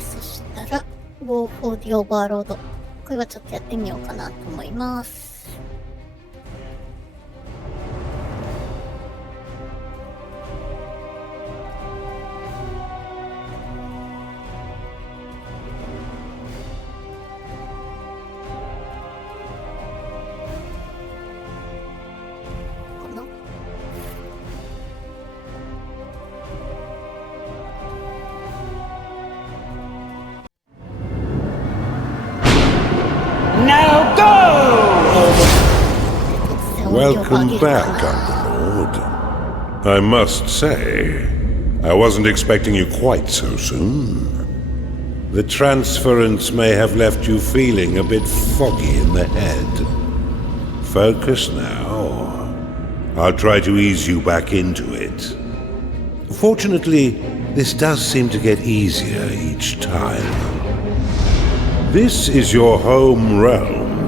そしたら Go for the Overworld、 これはちょっとやってみようかなと思います。Now go! Welcome back, Underlord. I must say, I wasn't expecting you quite so soon. The transference may have left you feeling a bit foggy in the head. Focus now. I'll try to ease you back into it. Fortunately, this does seem to get easier each time. This is your home realm,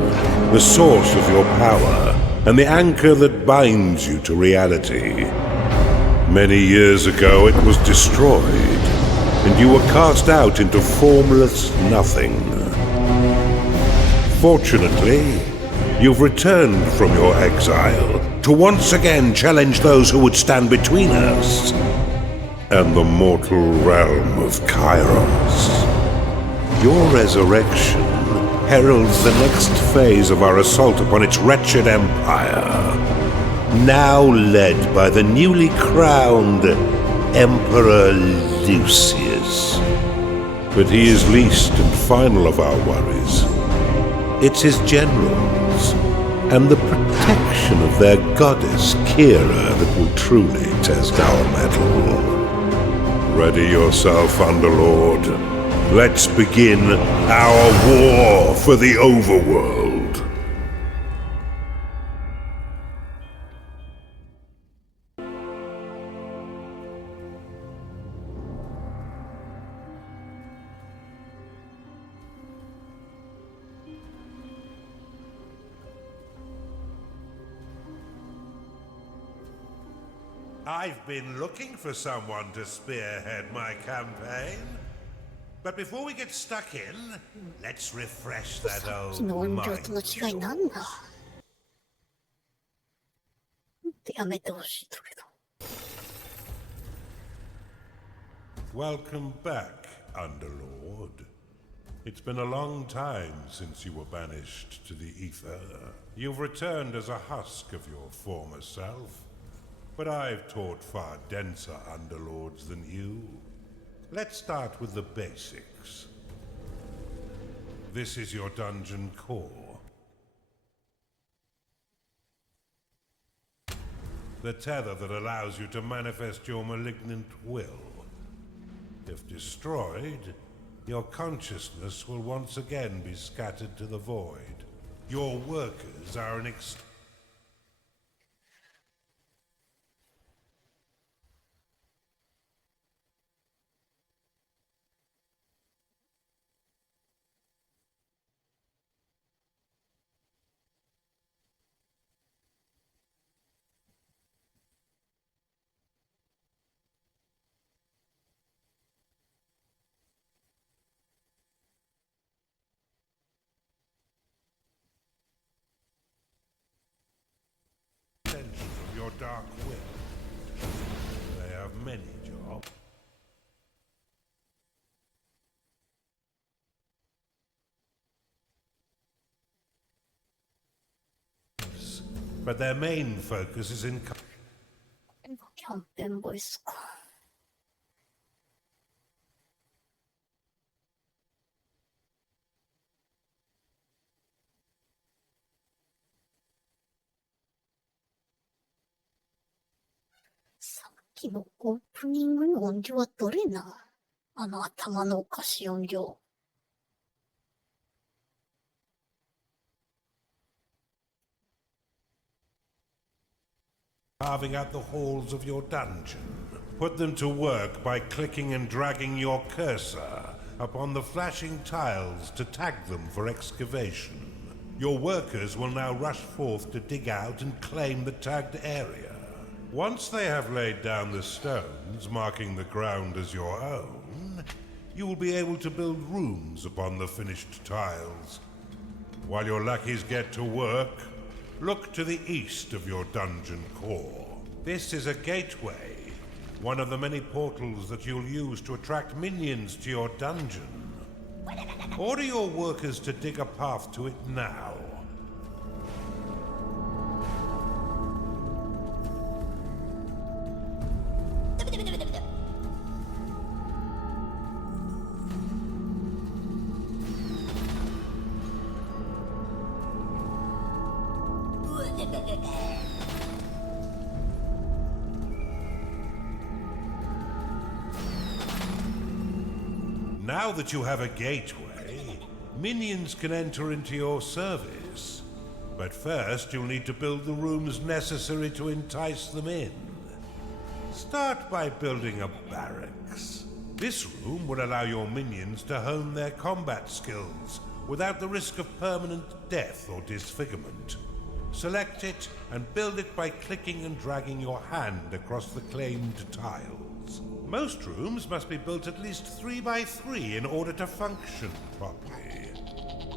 the source of your power, and the anchor that binds you to reality. Many years ago it was destroyed, and you were cast out into formless nothing. Fortunately, you've returned from your exile to once again challenge those who would stand between us and the mortal realm of Kairos. Your resurrection heralds the next phase of our assault upon its wretched empire, now led by the newly crowned Emperor Lucius. But he is least and final of our worries. It's his generals and the protection of their goddess Kira that will truly test our mettle. Ready yourself, Underlord. Let's begin our war for the Overworld. I've been looking for someone to spearhead my campaign. But before we get stuck in, let's refresh that old mind. Welcome back, Underlord. It's been a long time since you were banished to the ether. You've returned as a husk of your former self. But I've taught far denser Underlords than you. Let's start with the basics. This is your dungeon core. The tether that allows you to manifest your malignant will. If destroyed, your consciousness will once again be scattered to the void. Your workers are an of your dark will. They have many jobs. But their main focus is in... キャンペーンボイスか。さっきのオープニングの音量はどれな？あの頭のおかしい音量。Carving out the halls of your dungeon. Put them to work by clicking and dragging your cursor upon the flashing tiles to tag them for excavation. Your workers will now rush forth to dig out and claim the tagged area. Once they have laid down the stones, marking the ground as your own, you will be able to build rooms upon the finished tiles. While your lackeys get to work, look to the east of your dungeon core. This is a gateway, one of the many portals that you'll use to attract minions to your dungeon. Order your workers to dig a path to it now. Now that you have a gateway, minions can enter into your service. But first, you'll need to build the rooms necessary to entice them in. Start by building a barracks. This room will allow your minions to hone their combat skills without the risk of permanent death or disfigurement. Select it and build it by clicking and dragging your hand across the claimed tiles. Most rooms must be built at least 3 by 3 in order to function properly,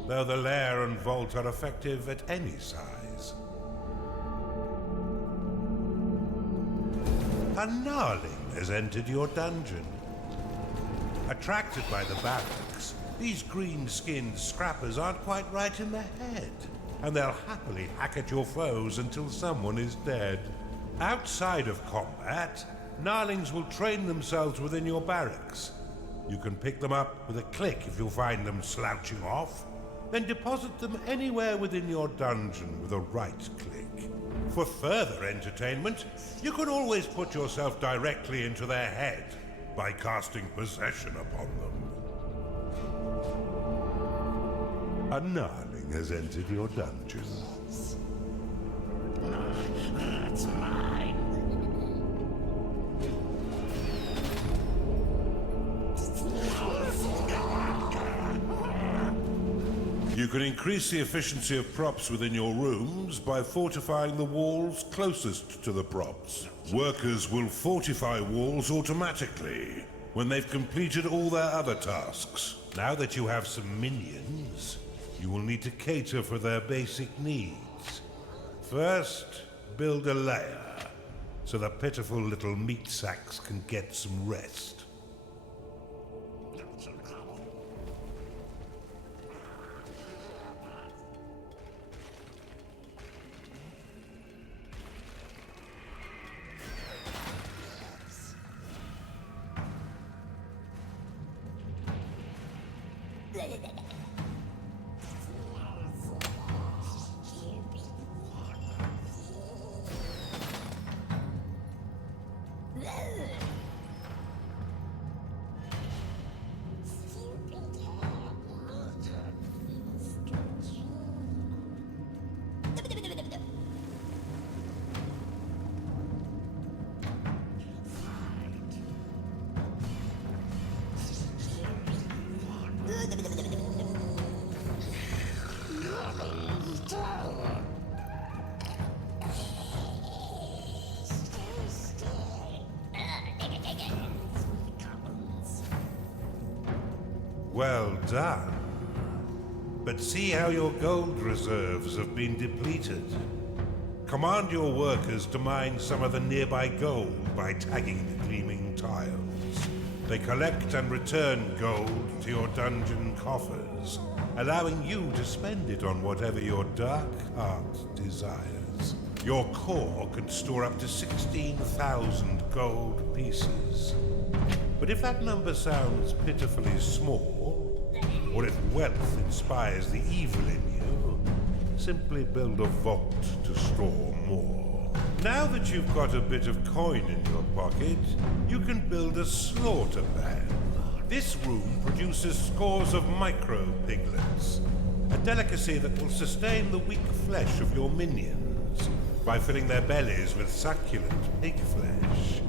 though the lair and vault are effective at any size. A gnarling has entered your dungeon. Attracted by the barracks, these green-skinned scrappers aren't quite right in the head, and they'll happily hack at your foes until someone is dead. Outside of combat, gnarlings will train themselves within your barracks. You can pick them up with a click if you find them slouching off, then deposit them anywhere within your dungeon with a right click. For further entertainment, you can always put yourself directly into their head by casting possession upon them. A gnarling has entered your dungeon. It's mine. You can increase the efficiency of props within your rooms by fortifying the walls closest to the props. Workers will fortify walls automatically when they've completed all their other tasks. Now that you have some minions, you will need to cater for their basic needs. First, build a lair so the pitiful little meat sacks can get some rest. Well done. But see how your gold reserves have been depleted. Command your workers to mine some of the nearby gold by tagging the gleaming tiles. They collect and return gold to your dungeon coffers, allowing you to spend it on whatever your dark heart desires. Your core can store up to 16,000 gold pieces. But if that number sounds pitifully small, or if wealth inspires the evil in you, simply build a vault to store more. Now that you've got a bit of coin in your pocket, you can build a slaughter pan. This room produces scores of micro-piglets, a delicacy that will sustain the weak flesh of your minions by filling their bellies with succulent pig flesh.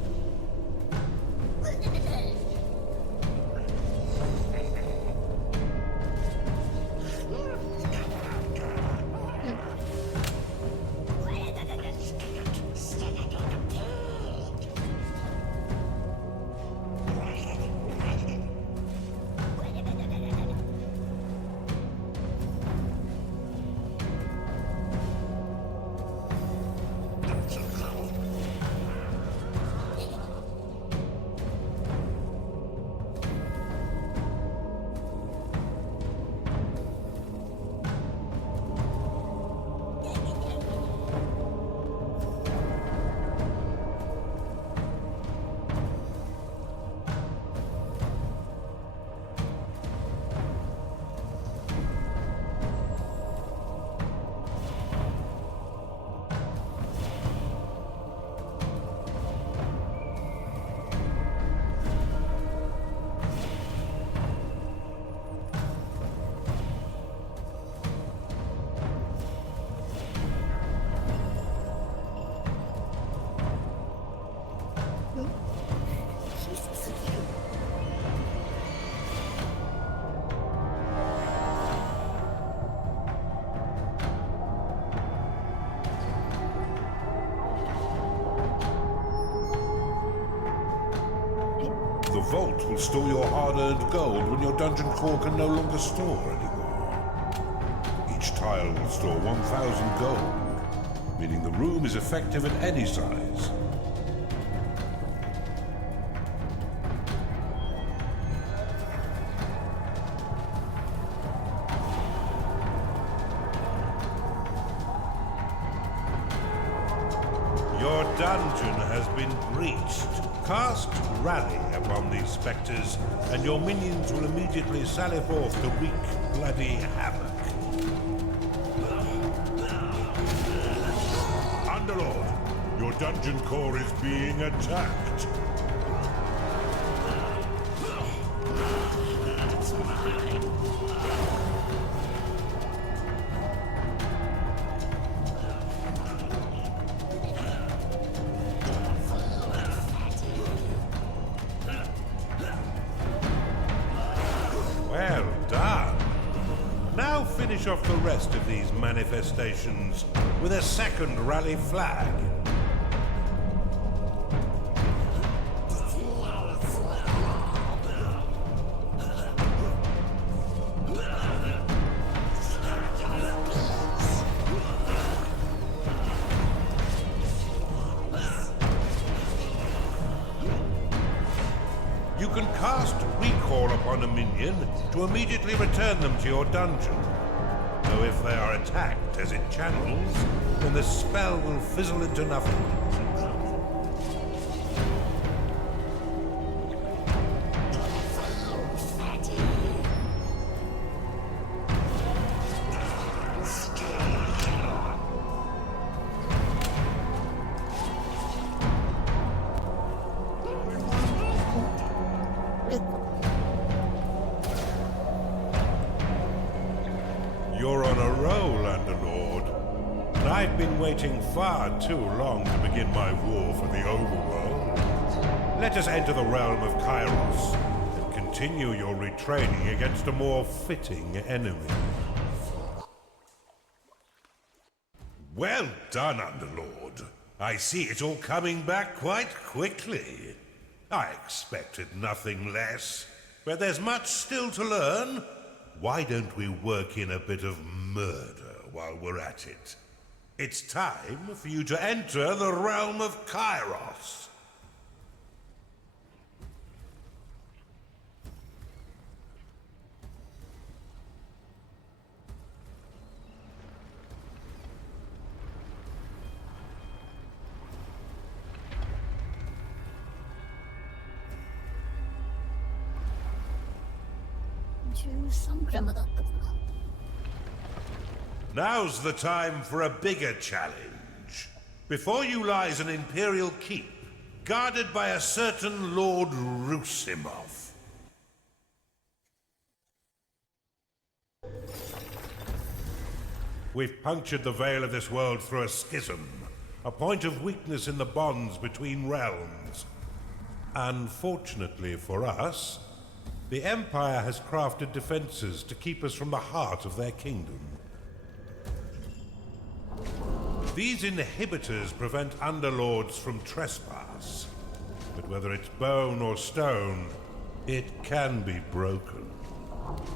vault will store your hard-earned gold when your dungeon core can no longer store anymore. Each tile will store 1,000 gold, meaning the room is effective at any size. Your dungeon has been breached. Cast Rally upon these spectres, and your minions will immediately sally forth to wreak bloody havoc. Underlord, your dungeon core is being attacked. Well done. Now finish off the rest of these manifestations with a second rally flag. You can cast Recall upon a minion to immediately return them to your dungeon. Though if they are attacked as it channels, then the spell will fizzle into nothing. You're on a roll, Underlord. And I've been waiting far too long to begin my war for the Overworld. Let us enter the realm of Kairos and continue your retraining against a more fitting enemy. Well done, Underlord. I see it all coming back quite quickly. I expected nothing less, but there's much still to learn. Why don't we work in a bit of murder while we're at it? It's time for you to enter the realm of Kairos. Now's the time for a bigger challenge. Before you lies an Imperial keep, guarded by a certain Lord Rusimov. We've punctured the veil of this world through a schism, a point of weakness in the bonds between realms. Unfortunately for us, the Empire has crafted defenses to keep us from the heart of their kingdom. These inhibitors prevent underlords from trespass, but whether it's bone or stone, it can be broken.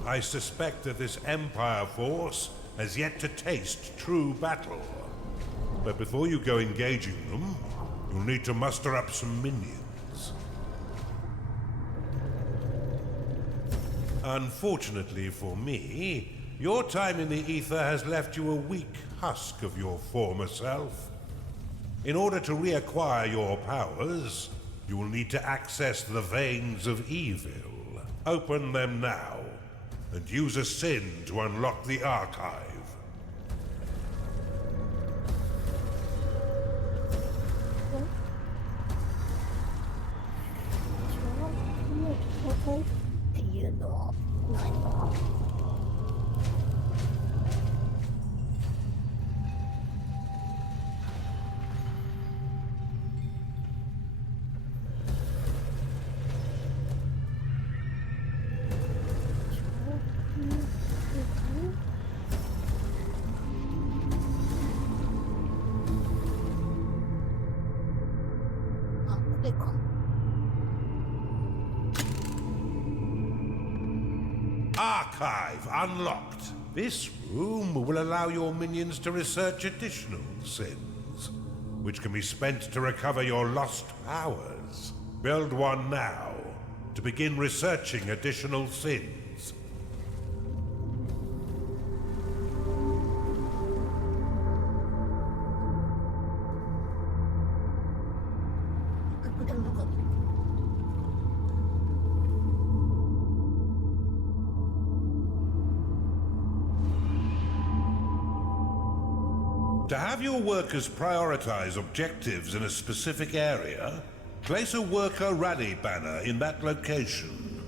I suspect that this Empire force has yet to taste true battle. But before you go engaging them, you'll need to muster up some minions. Unfortunately for me, your time in the ether has left you a weak husk of your former self. In order to reacquire your powers, you will need to access the veins of evil. Open them now, and use a sin to unlock the archive. Archive unlocked. This room will allow your minions to research additional sins, which can be spent to recover your lost powers. Build one now to begin researching additional sins. To have your workers prioritize objectives in a specific area, place a worker rally banner in that location.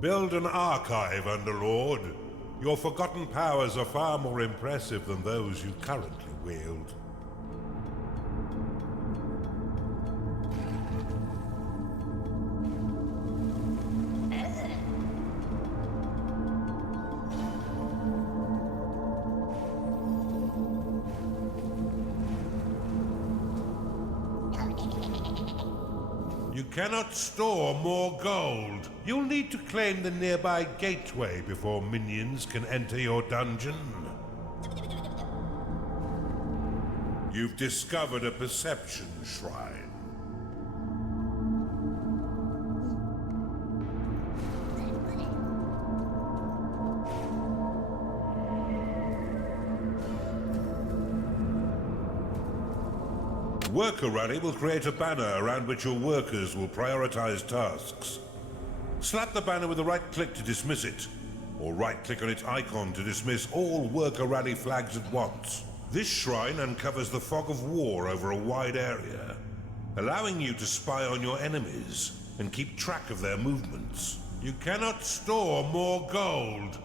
Build an archive, Underlord. Your forgotten powers are far more impressive than those you currently wield. You cannot store more gold. You'll need to claim the nearby gateway before minions can enter your dungeon. You've discovered a perception shrine. Worker Rally will create a banner around which your workers will prioritize tasks. Slap the banner with a right-click to dismiss it, or right-click on its icon to dismiss all Worker Rally flags at once. This shrine uncovers the fog of war over a wide area, allowing you to spy on your enemies and keep track of their movements. You cannot store more gold.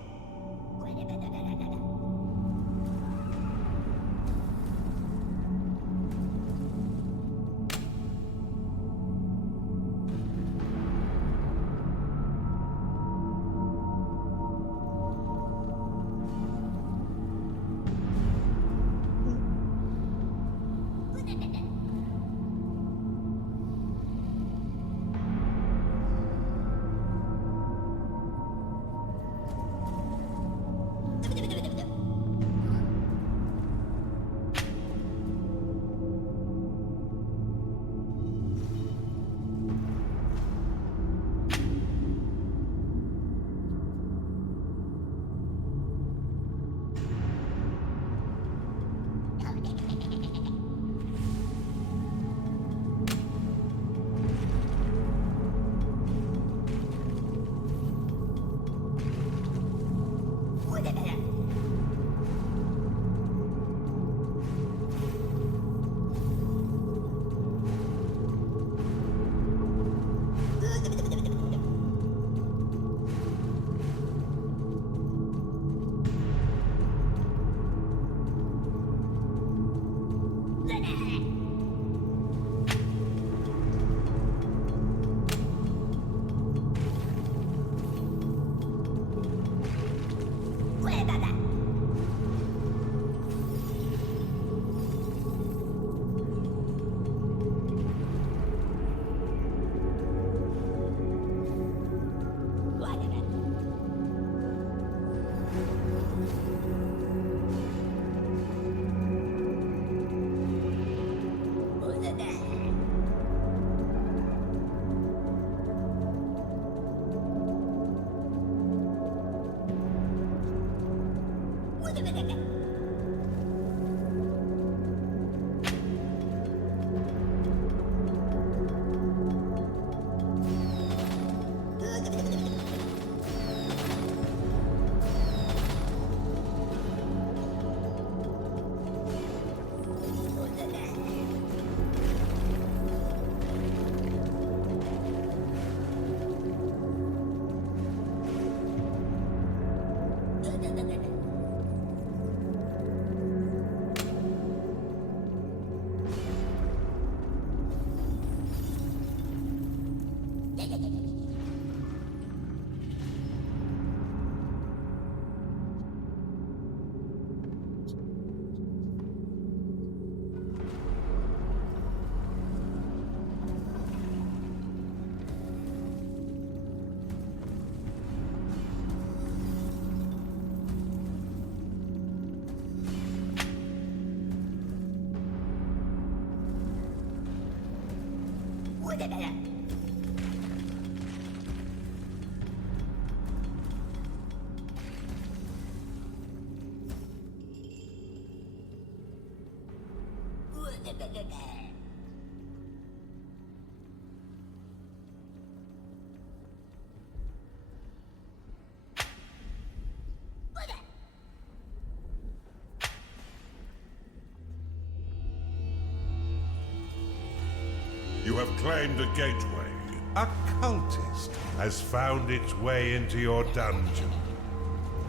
You have claimed a gateway. A cultist has found its way into your dungeon.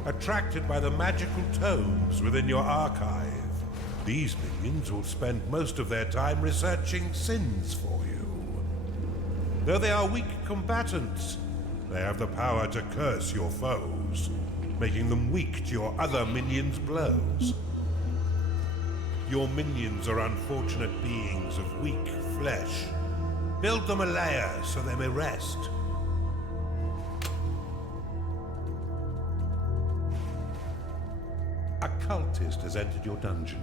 Attracted by the magical tomes within your archive, these minions will spend most of their time researching sins for you. Though they are weak combatants, they have the power to curse your foes, making them weak to your other minions' blows. Your minions are unfortunate beings of weak flesh. Build them a lair so they may rest. A cultist has entered your dungeon.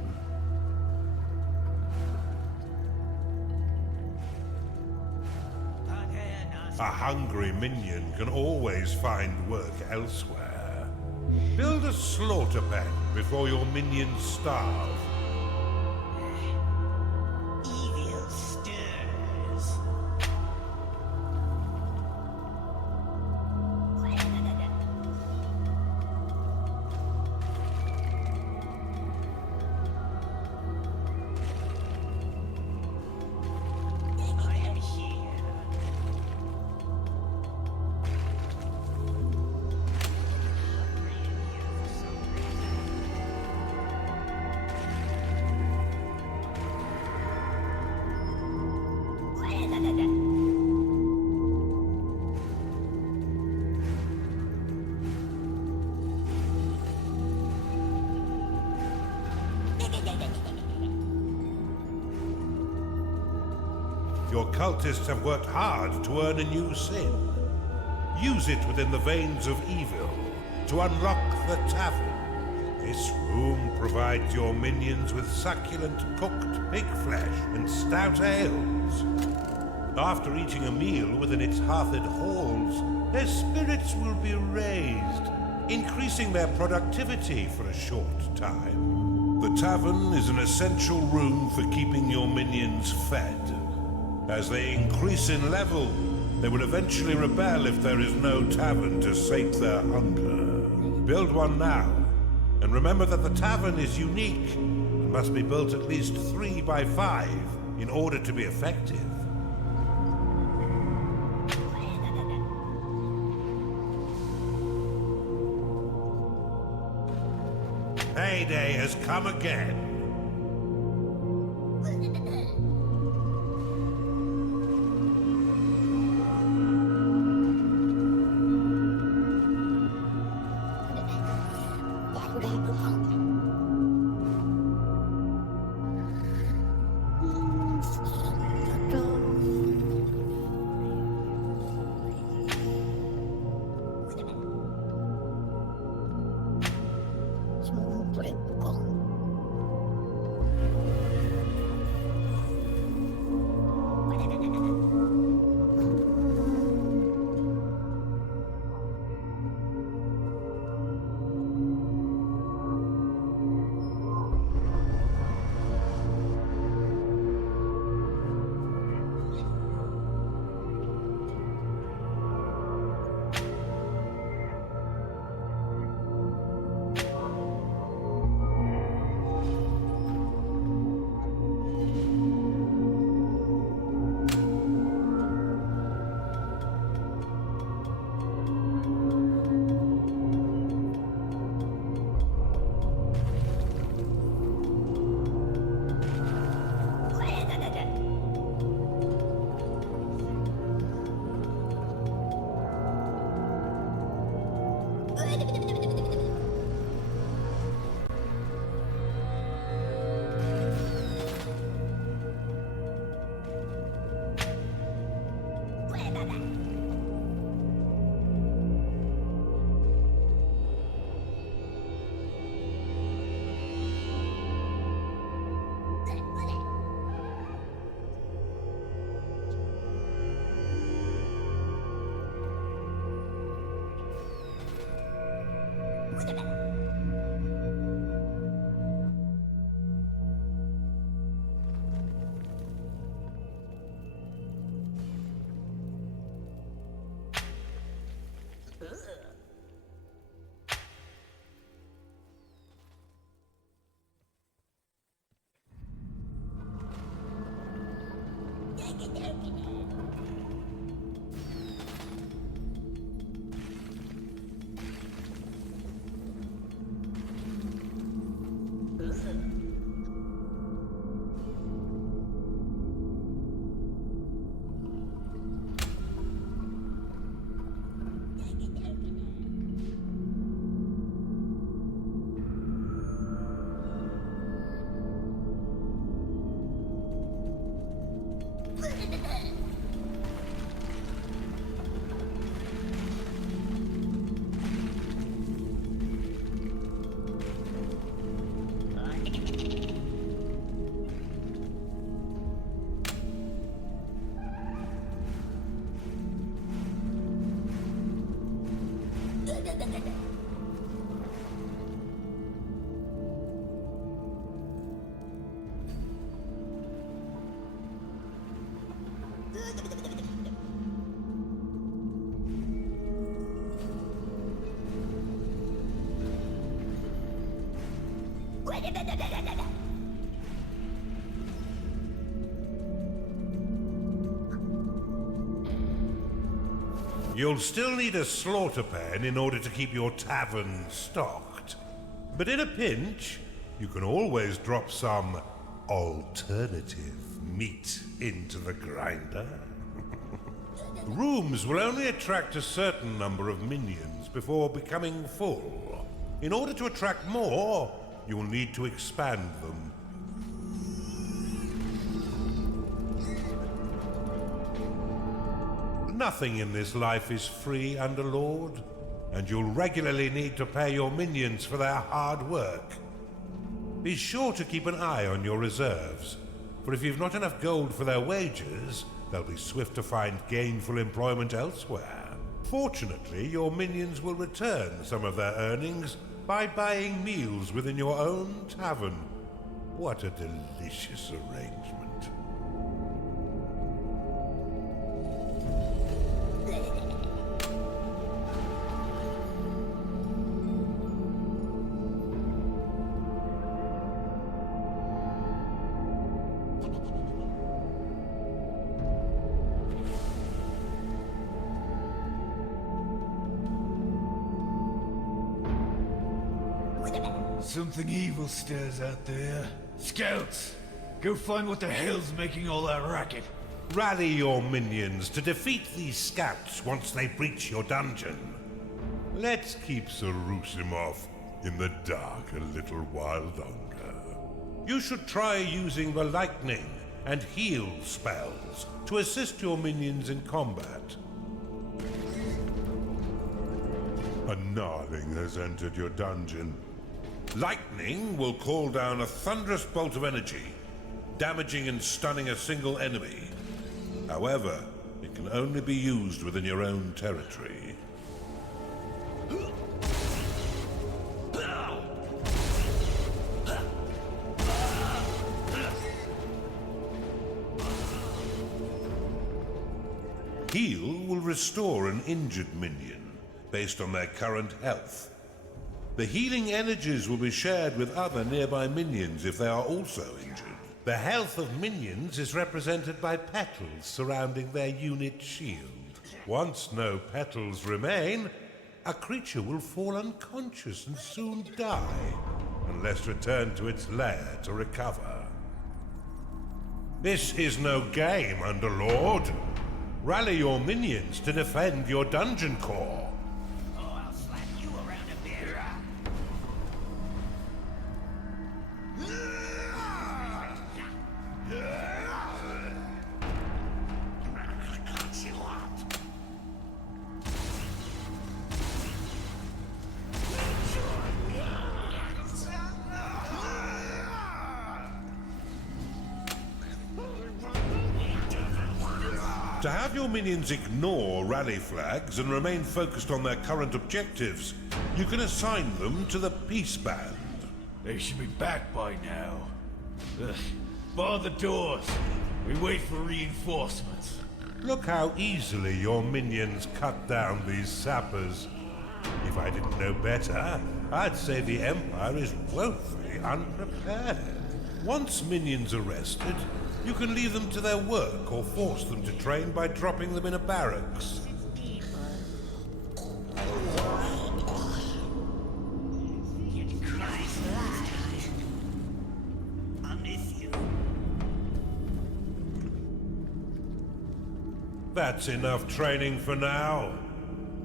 A hungry minion can always find work elsewhere. Build a slaughter pen before your minions starve. Evil stirs. I am here. Your cultists have worked hard to earn a new sin. Use it within the veins of evil to unlock the tavern. This room provides your minions with succulent cooked pig flesh and stout ales. After eating a meal within its hearthed halls, their spirits will be raised, increasing their productivity for a short time. The tavern is an essential room for keeping your minions fed. As they increase in level, they will eventually rebel if there is no tavern to sate their hunger. Build one now, and remember that the tavern is unique and must be built at least 3 by 5 in order to be effective. Payday has come again. You'll still need a slaughter pen in order to keep your tavern stocked. But in a pinch, you can always drop some alternative meat into the grinder. Rooms will only attract a certain number of minions before becoming full. In order to attract more, you will need to expand them. Nothing in this life is free, Underlord, and you'll regularly need to pay your minions for their hard work. Be sure to keep an eye on your reserves, for if you've not enough gold for their wages, they'll be swift to find gainful employment elsewhere. Fortunately, your minions will return some of their earnings by buying meals within your own tavern. What a delicious arrangement. Something evil stirs out there. Scouts! Go find what the hell's making all that racket. Rally your minions to defeat these scouts once they breach your dungeon. Let's keep Sarusimov in the dark a little while longer. You should try using the lightning and heal spells to assist your minions in combat. A gnarling has entered your dungeon. Lightning will call down a thunderous bolt of energy, damaging and stunning a single enemy. However, it can only be used within your own territory. Heal will restore an injured minion based on their current health. The healing energies will be shared with other nearby minions if they are also injured. The health of minions is represented by petals surrounding their unit shield. Once no petals remain, a creature will fall unconscious and soon die, unless returned to its lair to recover. This is no game, Underlord. Rally your minions to defend your dungeon core. I'll slap you around a bit. To have your minions ignore rally flags and remain focused on their current objectives, you can assign them to the Peace Band. They should be back by now. Ugh. Bar the doors. We wait for reinforcements. Look how easily your minions cut down these sappers. If I didn't know better, I'd say the Empire is woefully unprepared. Once minions are rested, You can leave them to their work or force them to train by dropping them in a barracks. I'm with you. That's enough training for now.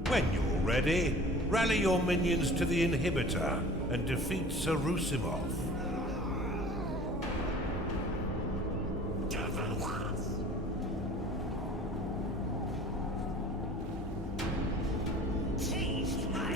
When you're ready, rally your minions to the inhibitor and defeat Sarusimov. Taste my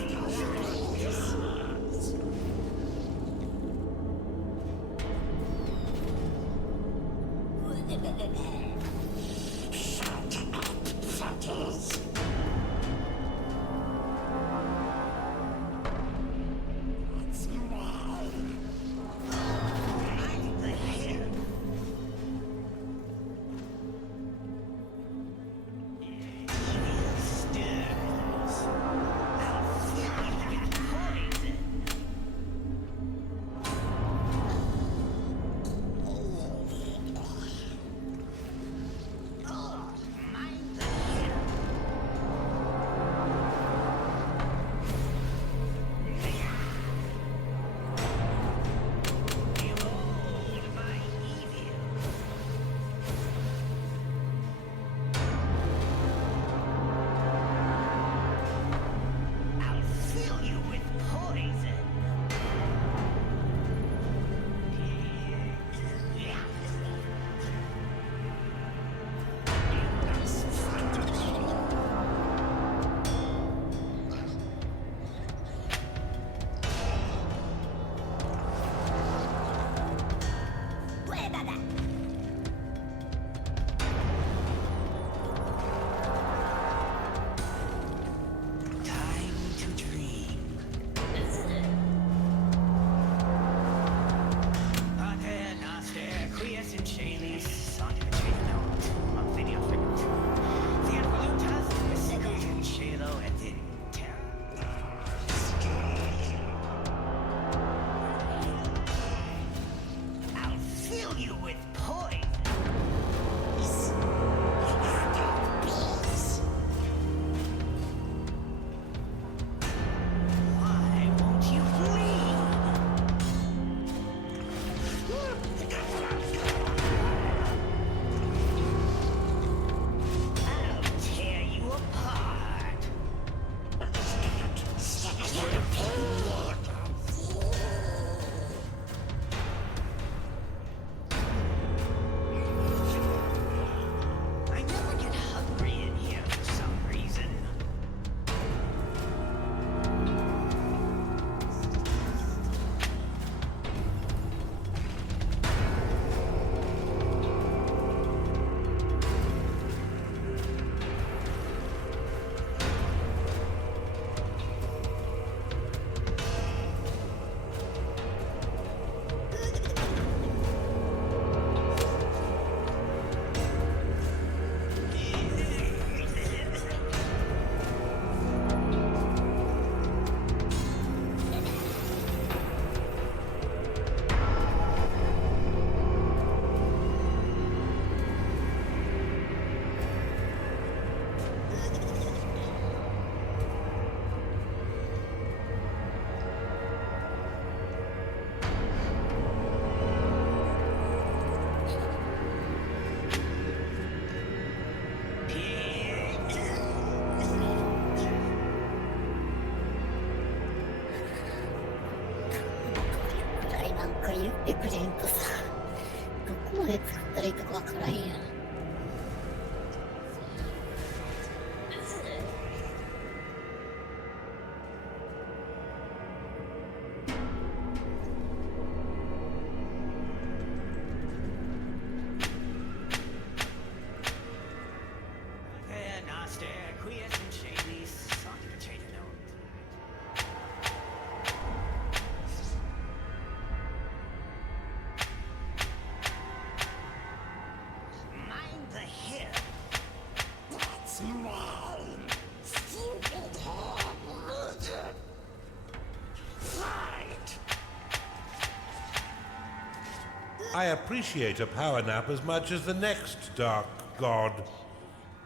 I appreciate a power nap as much as the next dark god.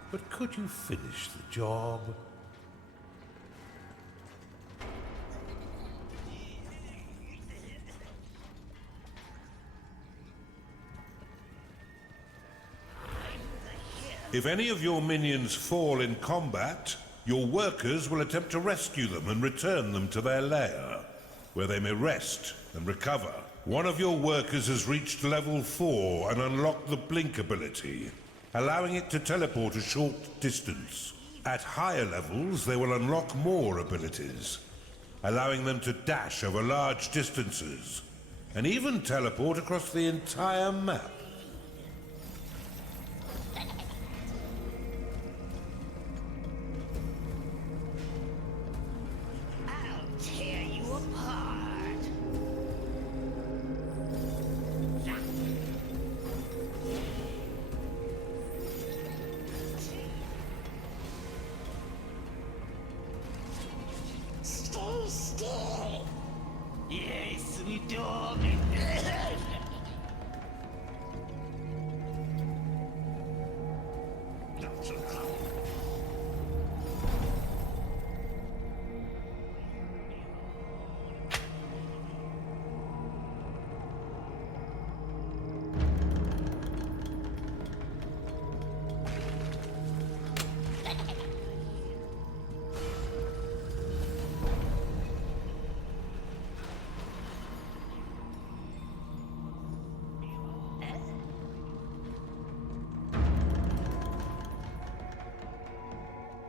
But could you finish the job? If any of your minions fall in combat, your workers will attempt to rescue them and return them to their lair, where they may rest and recover. One of your workers has reached level 4 and unlocked the blink ability, allowing it to teleport a short distance. At higher levels, they will unlock more abilities, allowing them to dash over large distances, and even teleport across the entire map. I'll tear you apart. Stay still. Yes, sweet dog.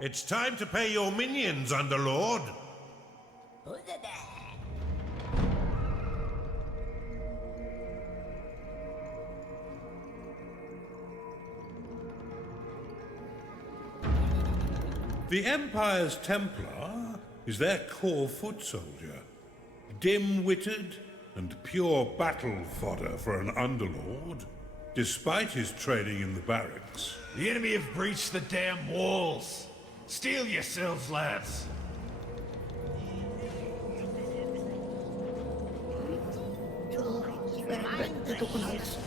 It's time to pay your minions, Underlord. The Empire's Templar is their core foot soldier, dim-witted and pure battle fodder for an Underlord, despite his training in the barracks. The enemy have breached the damn walls. Steel yourselves, lads. ってどこなんです？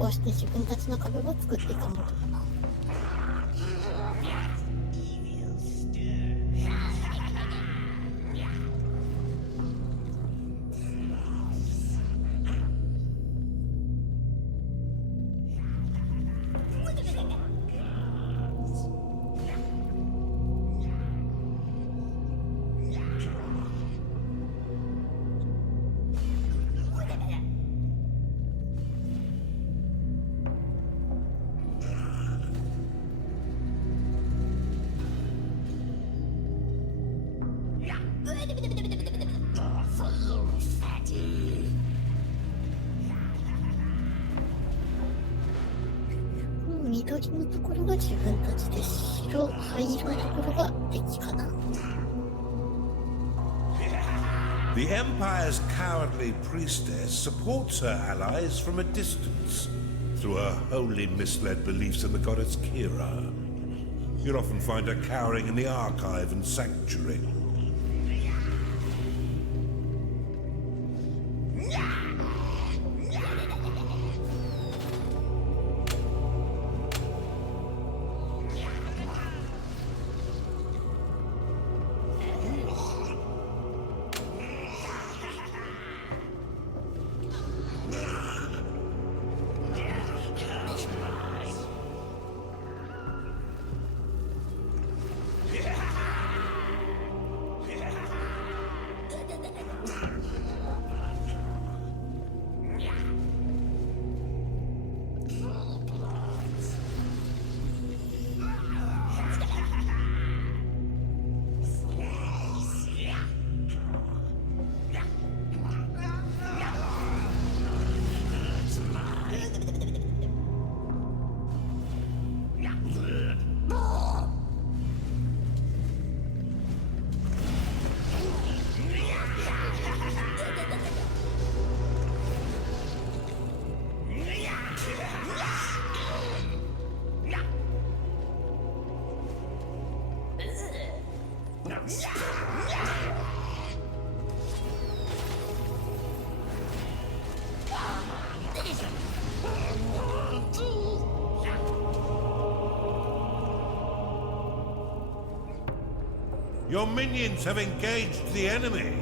壊して自分たちの壁を作っていかんのかな。緑のところが自分たちで、白、灰色のところが敵かな。The Empire's cowardly priestess supports her allies from a distance through her wholly misled beliefs in the goddess Kira. You'll often find her cowering in the archive and sanctuary. Your minions have engaged the enemy.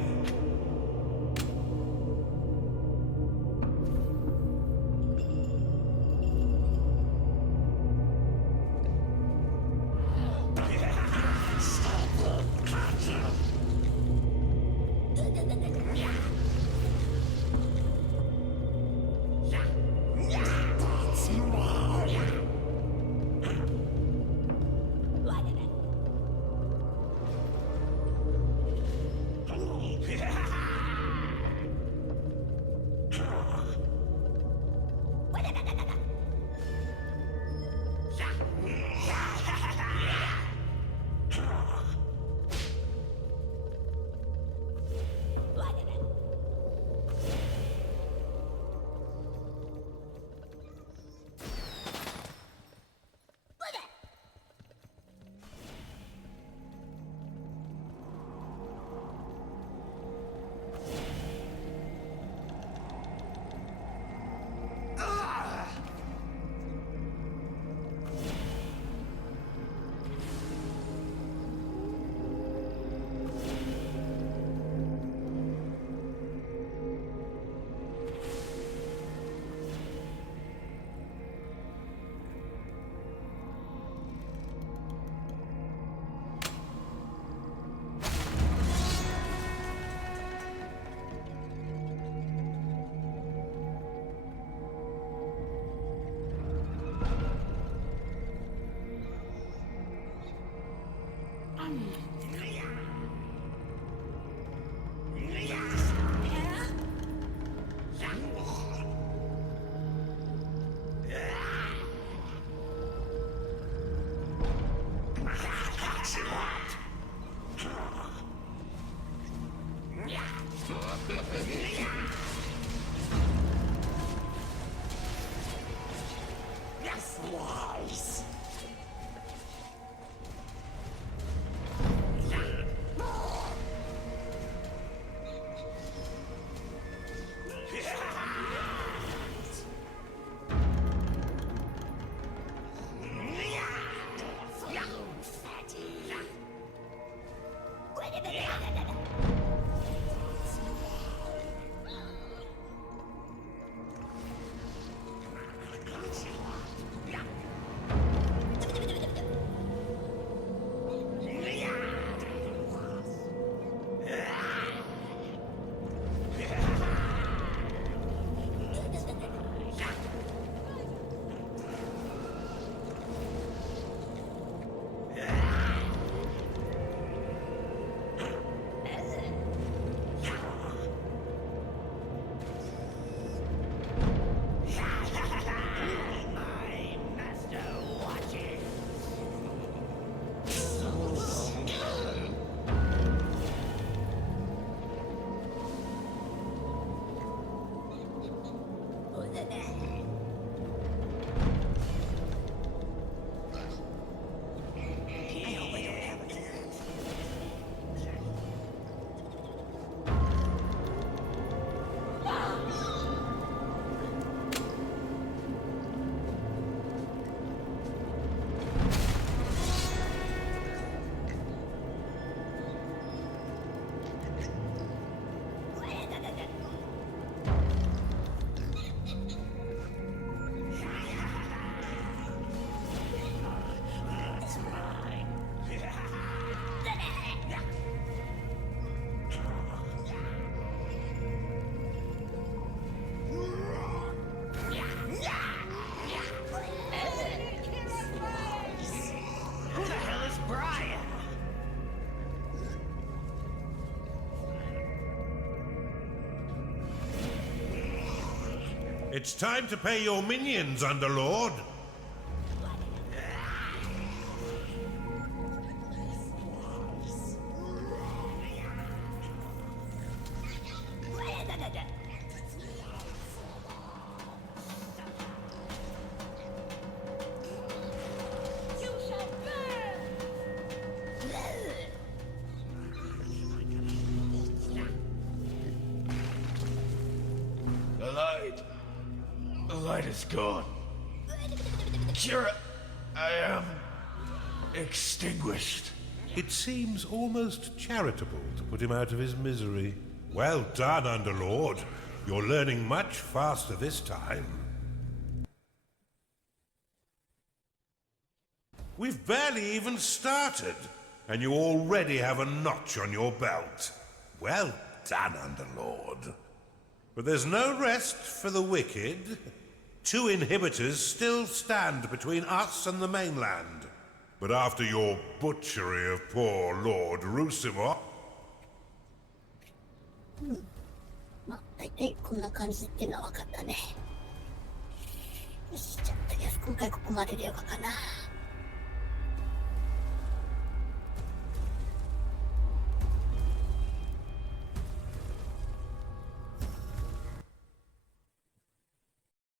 It's time to pay your minions, Underlord. The light is gone. Kira, I am extinguished. It seems almost charitable to put him out of his misery. Well done, Underlord. You're learning much faster this time. We've barely even started, and you already have a notch on your belt. Well done, Underlord. But there's no rest for the wicked. 2 inhibitors still stand between us and the mainland. But after your butchery of poor Lord Rusimov... まあ、大体こんな感じっていうのは分かったね。よし、じゃあとりあえず今回ここまででよかったかな。